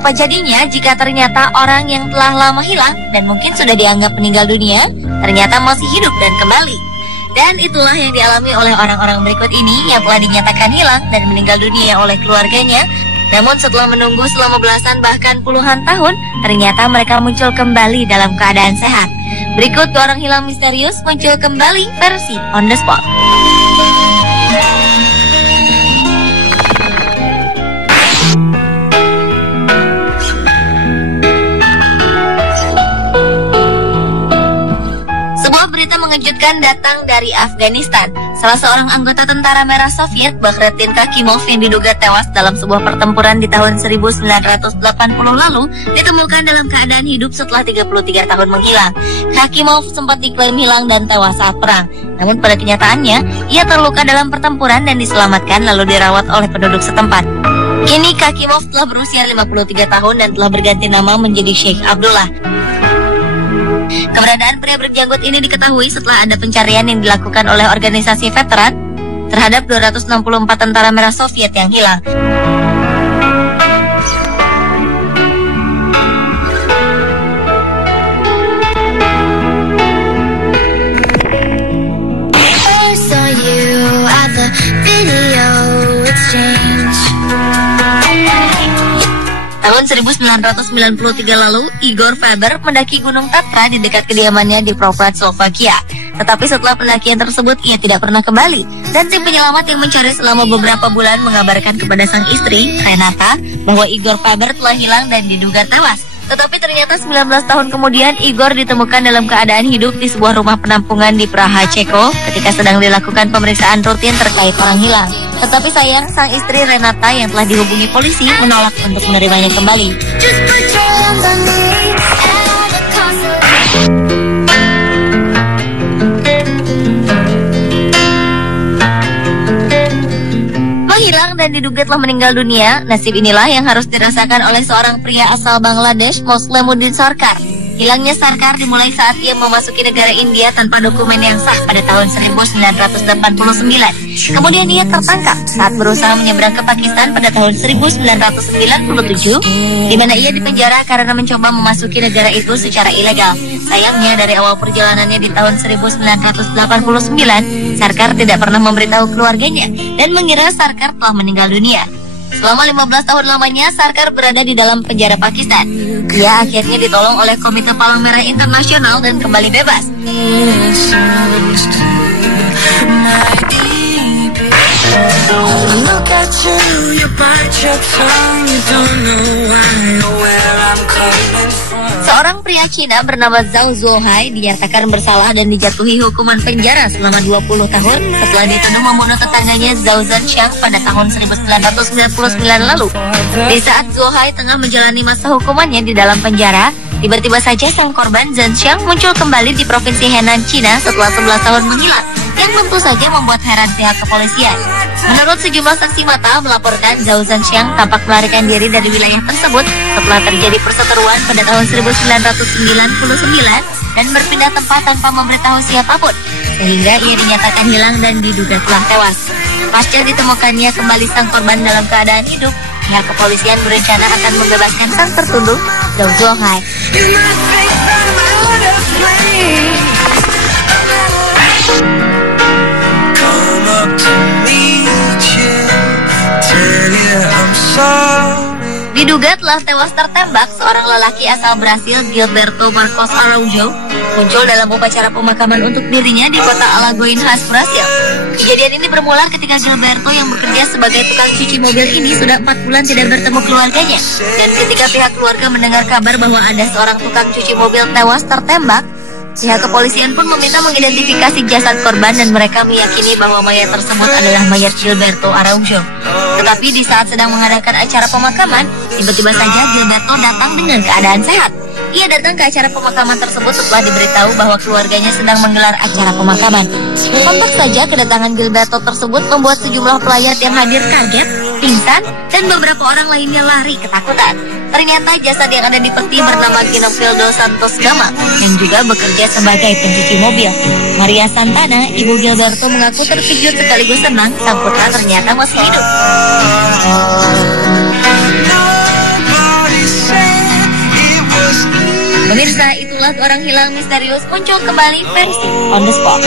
apa jadinya jika ternyata orang yang telah lama hilang dan mungkin sudah dianggap meninggal dunia, ternyata masih hidup dan kembali. Dan itulah yang dialami oleh orang-orang berikut ini yang telah dinyatakan hilang dan meninggal dunia oleh keluarganya. Namun setelah menunggu selama belasan bahkan puluhan tahun, ternyata mereka muncul kembali dalam keadaan sehat. Berikut dua orang hilang misterius muncul kembali versi On The Spot. Mengejutkan datang dari Afghanistan. Salah seorang anggota tentara merah Soviet, Bagration Kakimov, yang diduga tewas dalam sebuah pertempuran di tahun 1980 lalu, ditemukan dalam keadaan hidup setelah 33 tahun menghilang. Kakimov sempat diklaim hilang dan tewas saat perang. Namun pada kenyataannya, ia terluka dalam pertempuran dan diselamatkan lalu dirawat oleh penduduk setempat. Kini Kakimov telah berusia 53 tahun dan telah berganti nama menjadi Sheikh Abdullah. Keberadaan pria berjanggut ini diketahui setelah ada pencarian yang dilakukan oleh organisasi veteran terhadap 264 tentara merah Soviet yang hilang. Tahun 1993 lalu, Igor Faber mendaki Gunung Tatra di dekat kediamannya di Poprad, Slovakia. Tetapi setelah pendakian tersebut, ia tidak pernah kembali. Dan tim penyelamat yang mencari selama beberapa bulan mengabarkan kepada sang istri, Renata, bahwa Igor Faber telah hilang dan diduga tewas. Tetapi ternyata 19 tahun kemudian, Igor ditemukan dalam keadaan hidup di sebuah rumah penampungan di Praha, Ceko, ketika sedang dilakukan pemeriksaan rutin terkait orang hilang. Tetapi sayang, sang istri Renata yang telah dihubungi polisi menolak untuk menerimanya kembali. Menghilang dan diduga telah meninggal dunia, nasib inilah yang harus dirasakan oleh seorang pria asal Bangladesh, Moslemuddin Sarkar. Hilangnya Sarkar dimulai saat ia memasuki negara India tanpa dokumen yang sah pada tahun 1989. Kemudian ia tertangkap saat berusaha menyeberang ke Pakistan pada tahun 1997, di mana ia dipenjara karena mencoba memasuki negara itu secara ilegal. Sayangnya dari awal perjalanannya di tahun 1989, Sarkar tidak pernah memberitahu keluarganya dan mengira Sarkar telah meninggal dunia. Selama 15 tahun lamanya, Sarkar berada di dalam penjara Pakistan. Ia akhirnya ditolong oleh Komite Palang Merah Internasional dan kembali bebas. Seorang pria Cina bernama Zhao Zuohai dinyatakan bersalah dan dijatuhi hukuman penjara selama 20 tahun setelah dituduh membunuh tetangganya Zhao Zhenxiang pada tahun 1999 lalu. Di saat Zuohai tengah menjalani masa hukumannya di dalam penjara, tiba-tiba saja sang korban Zhenxiang muncul kembali di provinsi Henan, Cina setelah 11 tahun menghilang, yang tentu saja membuat heran pihak kepolisian. Menurut sejumlah saksi mata melaporkan Zhao Zhenxiang tampak melarikan diri dari wilayah tersebut setelah terjadi perseteruan pada tahun 1999 dan berpindah tempat tanpa memberitahu siapapun, sehingga ia dinyatakan hilang dan diduga telah tewas. Pasca ditemukannya kembali sang korban dalam keadaan hidup, pihak kepolisian berencana akan membebaskan sang tertuduh, Zhao Zuohai. Diduga telah tewas tertembak, seorang lelaki asal Brasil, Gilberto Marcos Araújo, muncul dalam upacara pemakaman untuk dirinya di kota Alagoinhas, Brasil. Kejadian ini bermula ketika Gilberto yang bekerja sebagai tukang cuci mobil ini sudah 4 bulan tidak bertemu keluarganya. Dan ketika pihak keluarga mendengar kabar bahwa ada seorang tukang cuci mobil tewas tertembak, pihak kepolisian pun meminta mengidentifikasi jasad korban dan mereka meyakini bahwa mayat tersebut adalah mayat Gilberto Araújo. Tetapi di saat sedang mengadakan acara pemakaman, tiba-tiba saja Gilberto datang dengan keadaan sehat. Ia datang ke acara pemakaman tersebut setelah diberitahu bahwa keluarganya sedang menggelar acara pemakaman. Sontak saja kedatangan Gilberto tersebut membuat sejumlah pelayat yang hadir kaget, pingsan, dan beberapa orang lainnya lari ketakutan. Ternyata jasad yang ada di peti bernama Kinofildo Santos Gama, yang juga bekerja sebagai pencuci mobil. Maria Santana, ibu Gilberto, mengaku terkejut sekaligus senang sang putra ternyata masih hidup. Pemirsa, itulah orang hilang misterius muncul kembali versi on the spot.